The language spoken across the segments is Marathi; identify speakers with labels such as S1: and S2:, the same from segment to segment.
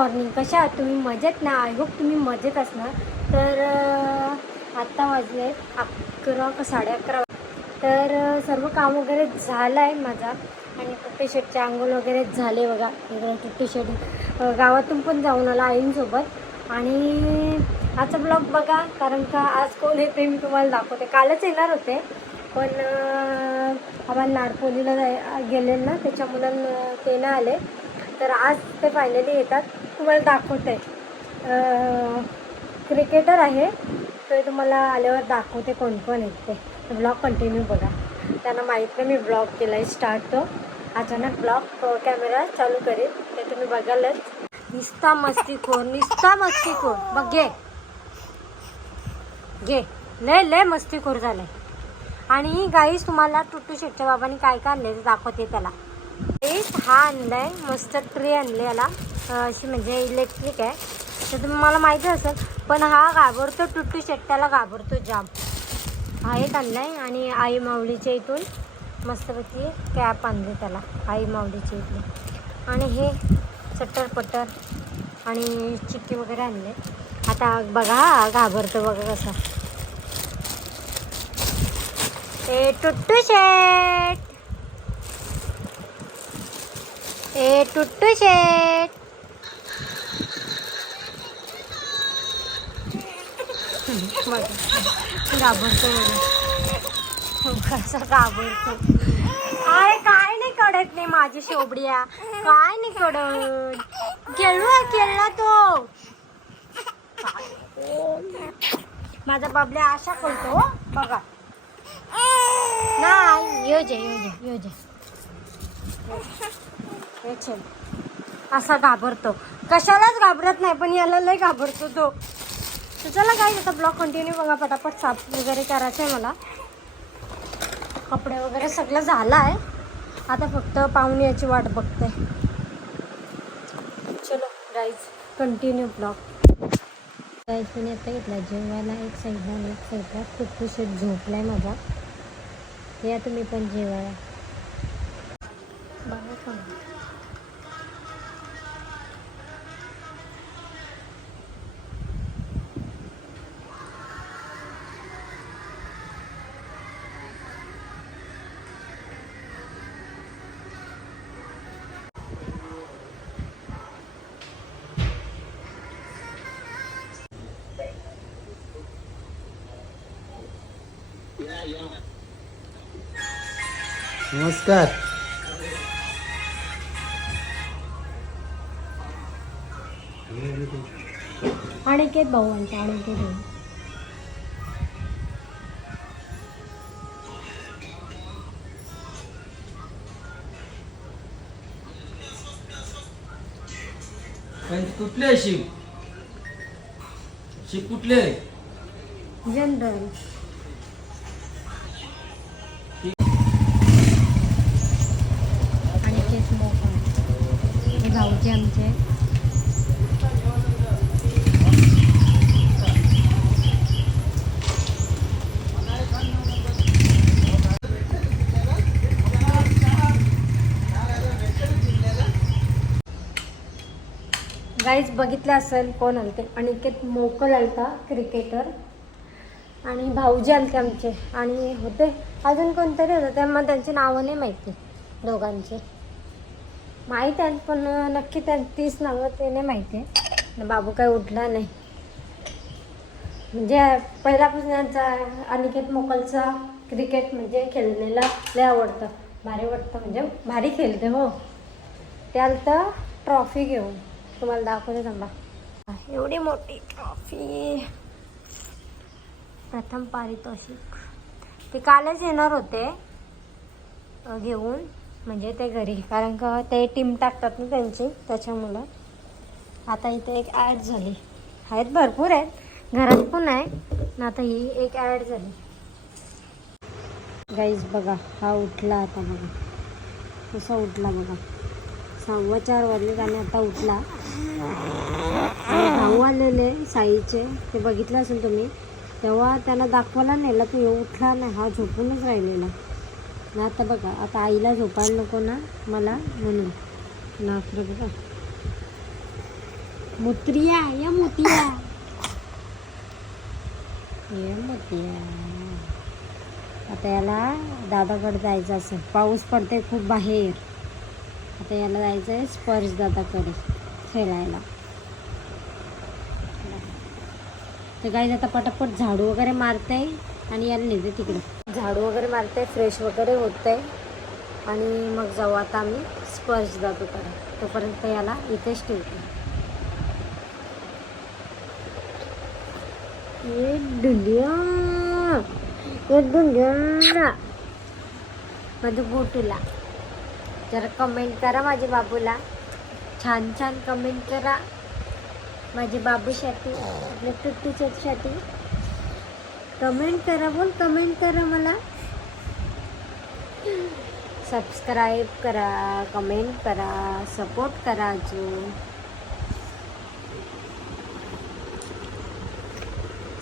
S1: मॉर्निंग कशा आहात तुम्ही? मजेत ना? आय होप तुम्ही मजेत असणार. तर आत्ता वाजले अकरा का साडे अकरा तर सर्व काम वगैरे झालं आहे माझा. आणि टुट्टी शर्टचे आंघोळ वगैरे झाले बघा. इकडे टुट्टी शर्ट गावातून पण जाऊन आला आईंसोबत. आणि आजचा ब्लॉग बघा कारण का आज कोण येते मी तुम्हाला दाखवते. कालच येणार होते. पण आम्हाला नाडपोलीला जाय गेले ना त्याच्यामुळं मुलांना ते नाही आले. तर आज ते फायनली येतात. तुम्हाला दाखवते. क्रिकेटर आहे. ते तुम्हाला आल्यावर दाखवते कोण कोण आहेत ते. ब्लॉग कंटिन्यू बघा. त्यांना माहीत नाही मी ब्लॉग केला आहे स्टार्ट तो. अचानक ब्लॉग कॅमेरा चालू करेल. ते तुम्ही बघालच. निस्ता मस्तीखोर निस्ता मस्तीखोर बघ घे. घे. लय लय मस्तीखोर झालाय. आणि गाईस तुम्हाला टुट्टू शेटच्या बाबांनी काय काय आणले ते दाखवते त्याला. हा आणलाय मस्त ट्रे आणले याला. अशी म्हणजे इलेक्ट्रिक आहे. तर तुम्हाला माहिती असेल पण हा घाबरतो टुट्टू शेट त्याला घाबरतो जाम हा एक आणलाय आणि आई माऊलीच्या इथून मस्तपैकी कॅप आणली त्याला आई माऊलीच्या इथली आणि हे चट्टर पट्टर आणि चिक्की वगैरे आणले. आता बघा हा घाबरतो बघा कसा. ए टुट्टू शेट ए टुट्टू शेट घाबरतो बघा कसा घाबरतो अरे काय नाही कडत नाही माझी शोभड्या काय नाही कडत खेळू खेळला तो. माझा बाबल्या आशा करतो हो. बघा. नाही यो जे यो जे यो जे असा घाबरतो. कशालाच घाबरत नाही पण याला लय घाबरतो तो. तर चला काय आता ब्लॉग कंटिन्यू बघा पटापट साफ वगैरे करायचं आहे मला. कपडे वगैरे सगळं झालं आहे आता फक्त पाहुणे याची वाट बघते. चलो गाईज कंटिन्यू ब्लॉग गाईजने आता घेतला जेवायला एक साईडला एक साईडला खूप खुशी आहे माझा. या तुम्ही पण जेवायला.
S2: नमस्कार.
S1: अनिकेत भाऊंचा अनिकेत भाऊ.
S2: कुठले शिव? शिव कुठले आहे?
S1: जनरल अनिकेत मोहन हे भाऊजी आमचे गाईज बघितलं असेल कोण आलते? अनिकेत मोकल आलता क्रिकेटर आणि भाऊजी आलते आमचे. आणि होते. अजून कोणतरी होतं? त्यामुळे त्यांची नावं नाही माहिती दोघांचे. माहीत आहेत पण नक्की त्या तीच नावं ते नाही माहिती आहे बाबू काही उठला नाही. म्हणजे पहिल्यापासून यांचा अनिकेत मोकलचा क्रिकेट म्हणजे खेळलेला लय आवडतं. भारी वाटतं म्हणजे. भारी खेळते हो. त्याला तर ट्रॉफी घेऊन. तुम्हाला दाखवते थांबा. एवढी मोठी ट्रॉफी प्रथम पारितोषिक. ते कालच येणार होते घेऊन म्हणजे ते घरी. कारण का ते टीम टाकतात ना त्यांची त्याच्यामुळं. आता इथे एक ॲड झाली. आहेत भरपूर आहेत. घरात पण आहे ना आता ही एक ॲड झाली. गाईज बघा हा उठला आता बघा. कसा उठला बघा. सहावा चार वाजले आणि आता उठला. आणि भाऊ आलेले साईचे ते बघितलं असेल तुम्ही तेव्हा त्याला दाखवायला नेला तो येऊ उठला नाही हा झोपूनच राहिलेला. ना आता बघा आता आईला झोपायला नको ना मला म्हणून. नाकडं बघा. मुत्रिया या मोतिया या मोतिया आता याला दादाकडे जायचं असं पाऊस पडते खूप बाहेर. आता याला जायचं आहे स्पर्श दादाकडे खेळायला तर गाईज आता पटापट झाडू वगैरे मारते आणि याला नेते तिकडे. झाडू वगैरे मारते फ्रेश वगैरे होते आणि मग जाऊ आता आम्ही स्पर्श दादूकडे. तोपर्यंत याला इथेच ठेवते. ये दुनिया ये दुनिया माझं गोटूला जरा कमेंट करा माझ्या बाबूला. छान छान कमेंट करा. माझ्या बाबूसाठी आपल्या टुट्टूच्यासाठी कमेंट करा बोल कमेंट करा मला. सबस्क्राईब करा कमेंट करा सपोर्ट करा अजून.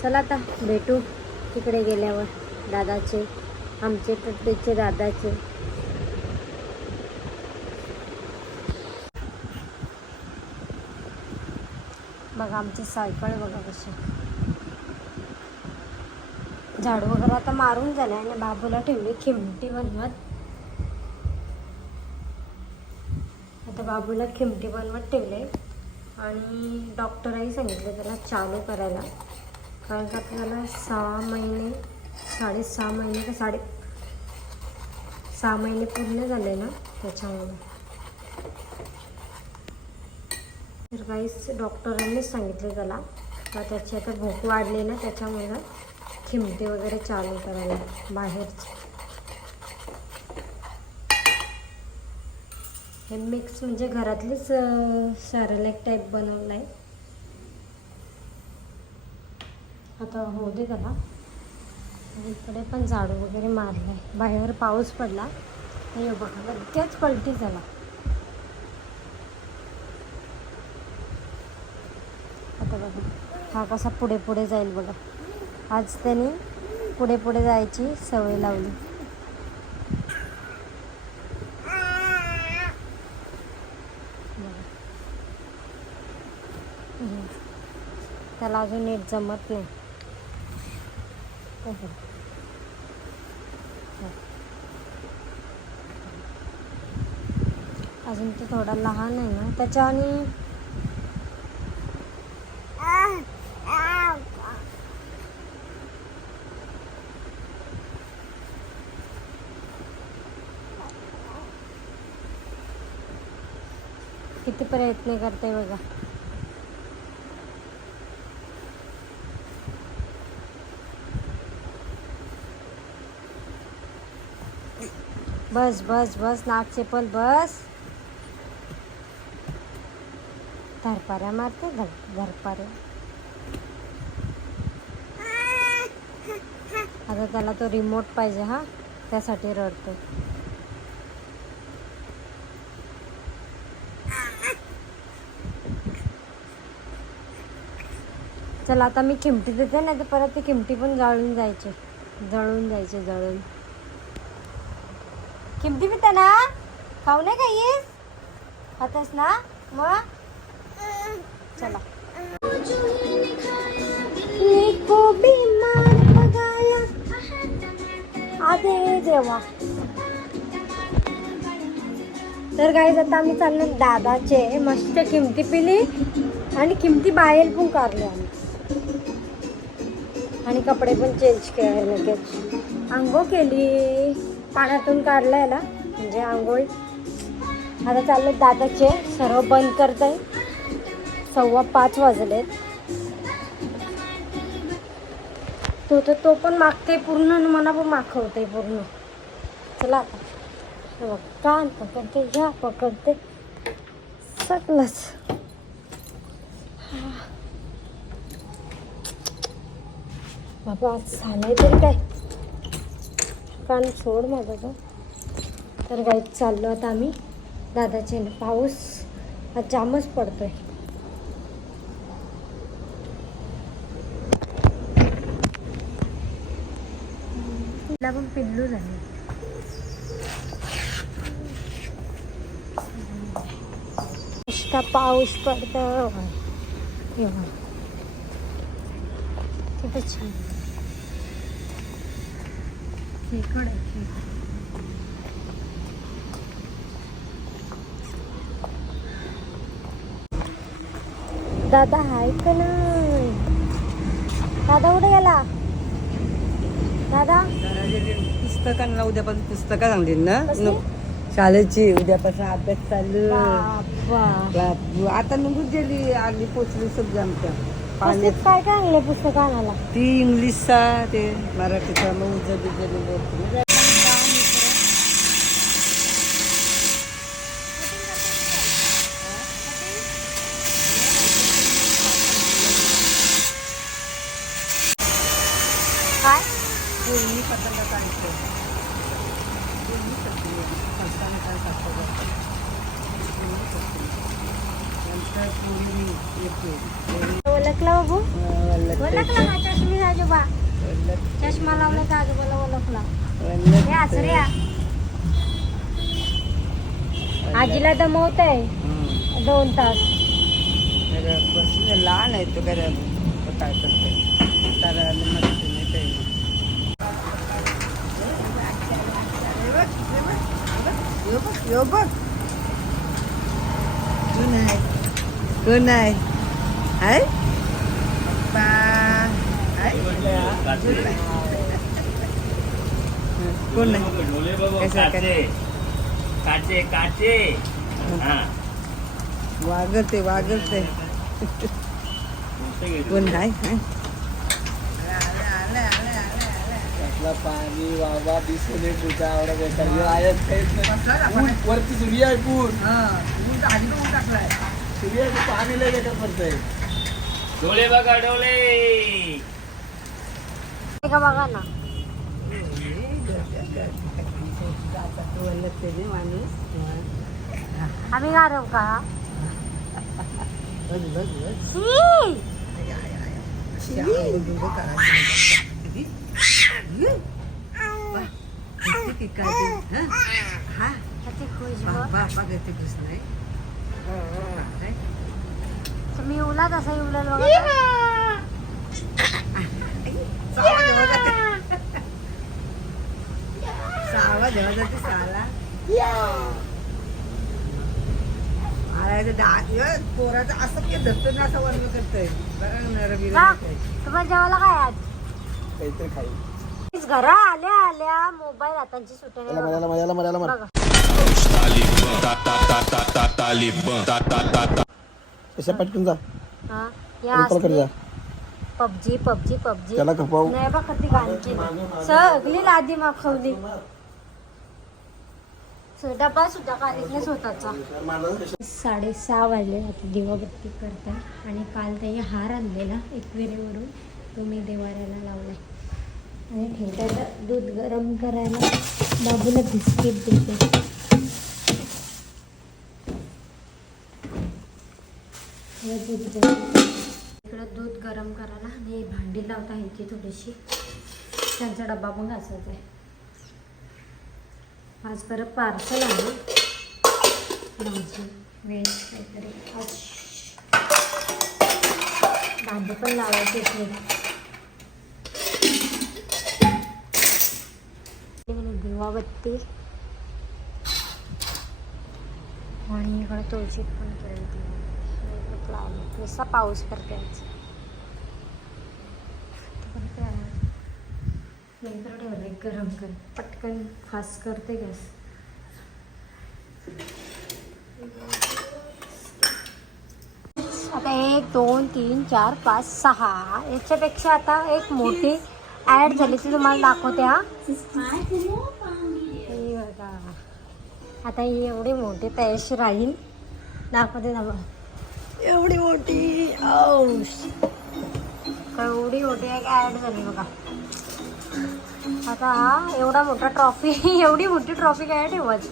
S1: चला आता भेटू तिकडे गेल्यावर दादाचे आमचे टुट्टूचे दादाचे. बघा आमची सायकल बघा कशी. झाडू वगैरे आता मारून झाले आणि बाबूला ठेवली खिमटी बनवत. आता बाबूला खिमटी बनवत ठेवले. आणि डॉक्टरही सांगितलं त्याला चालू करायला. कारण का त्याला सहा महिने साडेसहा महिने का साडे सहा महिने पूर्ण झाले ना त्याच्यामुळे. तर काहीच डॉक्टरांनीच सांगितलं त्याला. का त्याची आता भूक वाढली ना त्याच्यामुळे खिमटे वगैरे चालू करायला बाहेरचे. हे मिक्स म्हणजे घरातलीच सॅरलॅक टाईप बनवलं आहे. आता होऊ दे त्याला. इकडे पण झाडू वगैरे मारलं आहे बाहेर पाऊस पडला. हे बघा लगेच पलटी झाला. बघा. हा कसा पुढे पुढे जाईल बघा. आज त्याने पुढे पुढे जायची सवय लावली. त्याला अजून नीट जमत नाही. अजून तो थोडा लहान आहे ना. त्याच्या आणि किती प्रयत्न करते बघा. बस बस बस नाक चेपल बस. धरपाऱ्या मारते धर धरपाऱ्या. आता त्याला तो रिमोट पाहिजे हा. त्यासाठी रडतो चला आता मी खिमटी देते नाही तर परत ती खिमटी पण जळून जायची. जळून जायचे जळून. खिमटी पिता ना? खाऊ नाही खाईस खातेस ना? मग? चला. आधे देवा. तर काही आता आम्ही चाललो दादाचे मस्त किमती पिली आणि किमती बाहेर पण काढली आम्ही. आणि कपडे पण चेंज केले लगेच आंघोळ केली. पाण्यातून काढलं ना म्हणजे आंघोळ. आता चालले दादाचे सर्व बंद करताय. सव्वा पाच वाजलेत. तो तर तो पण मागते पूर्ण आणि मला पण माखवते पूर्ण. चला आता. हे बघ, कान पकडते घ्या पकडते. सकलंच बाबा आज झालंय तरी काय? कान सोड माझा तो तर काही चाललो आता आम्ही. दादाचे पाऊस हा जामच पडतोय. तिला पण पिल्लू झाले. नुसता पाऊस पडतो हे किती छान. खेकड आहे खेकड. दादा हाय का नाही? दादा कुठे गेला? दादा?
S3: पुस्तकांना उद्यापासून पुस्तकं सांगतील ना?
S1: कसली?
S3: शाळेची उद्यापासून अभ्यास चालू. बापू. आता नुकूच गेली आली पोचली सगळं आमच्या. पाण्यात
S1: पुस्तक काय काय आणले पुस्तक आणायला
S3: ती इंग्लिशचा ते मराठीचा मग उद्या बिजलेलं होतं.
S1: काय
S3: दोन्ही पतंग काढतो दोन्ही करते मी. फरसाण काय काढतो बघ. दोन्ही करते मी. नंतर पुरी येते पुरी,
S1: ओळखला बाबू? ओळखला. का चष्मी आजोबा? चष्मा लावला तर आजोबाला ओळखला. हे आसरे या. आजीला दमवत आहे
S3: हं.
S1: दोन तास.
S3: लहान आहे तो काय काय करते तर. यो बघ. कोण आहे? कोण आहे? हं, कोण
S4: बाबा
S3: कैसा
S4: काचे. काचे काचे. हा.
S3: वागते वागते. कोण आहे हं?
S2: त्यातला पाणी वावा दिसले तुझ्या आवडा बेकार. आयत काहीच नाही. वरती सूर्य आहे पूर. सूर्य आहे, पाणी लय बेकार पडतंय.
S4: डोळे बघा डोळे.
S1: हे का बघा ना
S3: माणूस
S1: आम्ही गारव का
S3: बघ बघ बघ
S1: शी! किती खुश बघ. तर मी उला तसा उलाल बघा
S3: सावा जेव्हा जाते. साला. पोराचं असं के धरतो ना असं वर्ग करतोय.
S1: जेवायला काय आज?
S2: काहीतरी खाई
S1: घरा आल्या आल्या मोबाईल हातांची बघा.
S2: कशा पटकन जा.
S1: PUBG PUBG PUBG.
S2: त्याला खपाव.
S1: नाही बघ किती गाणी केली? सगळी लादी मागवली स- डबा सुद्धा स्वतःचा. साडेसहा वाजले आता दिवाबत्ती करताय आणि काल त्याने हार आणलेला एकविरेवरून. तो मी देवाऱ्याला लावलाय आणि ठेवतायला दूध गरम करायला बाबूला बिस्किट देते. दूध गरम गरम करायला आणि भांडी लावता ह्याची थोडीशी. त्यांचा डबा पण घासायचा आहे. आज परत पार्सल आहे भाजी व्हेज काहीतरी. आज भांडी पण लावायची इथे दिवाबत्ती आणि इकडं तुळशीत पण केली ती लावली. नुसता पाऊस करते आज तिकडे काय आहे? नंतर ठेवले गरम कर. पटकन फास्ट करते गॅस. आता एक दोन तीन चार पाच सहा. याच्यापेक्षा आता एक मोठी ॲड झाली ती तुम्हाला दाखवते हा. बघा. आता ही एवढी मोठी तयाशी राहील. दाखवते ना एवढी मोठी एवढी मोठी एक ॲड झाली बघा. आता हा एवढा मोठा ट्रॉफी एवढी मोठी ट्रॉफी काय ठेवायची?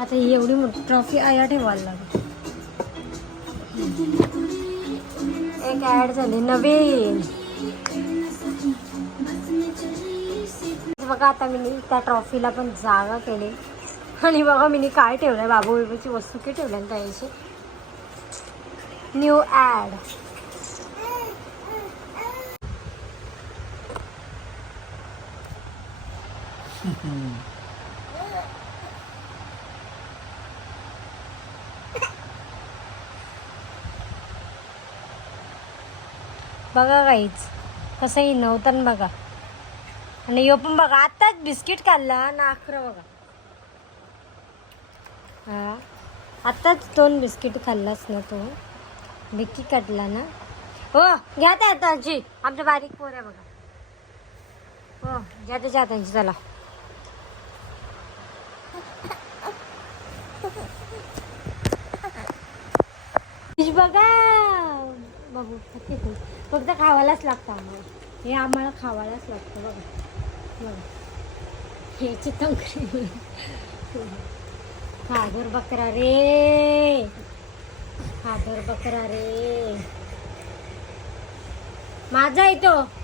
S1: आता ही एवढी मोठी ट्रॉफी आया ठेवायला लागेल. एक ॲड झाली नवीन. बघा आता मी त्या ट्रॉफीला पण जागा केली. आणि बघा मी काय ठेवलं बाबू बिबूची वस्तू की ठेवल्या त्यांची न्यू ॲड बघा काहीच कसं नव्हतं बघा. आणि यो पण बघा आताच बिस्किट खाल्ला. ना अकरा बघा. हा. आताच दोन बिस्किट खाल्लास ना तो. बिक्की काढला ना. हो घ्या त्या हातांची. आमच्या बारीक पोर आहे बघा. हो घ्या त्याच्या हातांची चला. बघा. बघू किती फक्त खावायलाच लागतं आम्हाला. हे आम्हाला खावायलाच लागतं बघा. बघा. हे चितंकरी हादर बकरा रे. हादर बकरा रे. माझा येतो.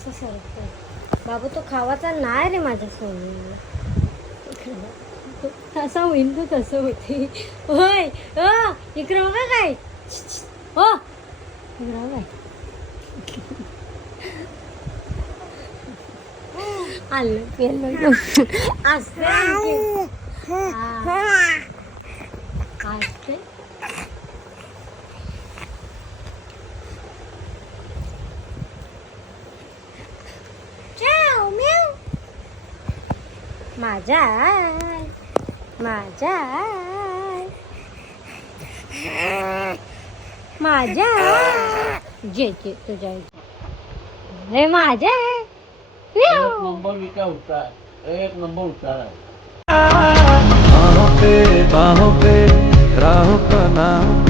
S1: असं सरकतो बाबू तो खावाचा नाही रे माझ्या सोडून तसा होईल तो तसं होते. होय अ इकडं बघा काय. हो. इकडं आलं पेलं असते असते माझा आय माझा आय माझा आय. जे जे तुझ्या हे माझा आय.
S2: एक. नंबर विका होता एक नंबर उतारा
S5: बाहों पे बाहों पे राहों का नाम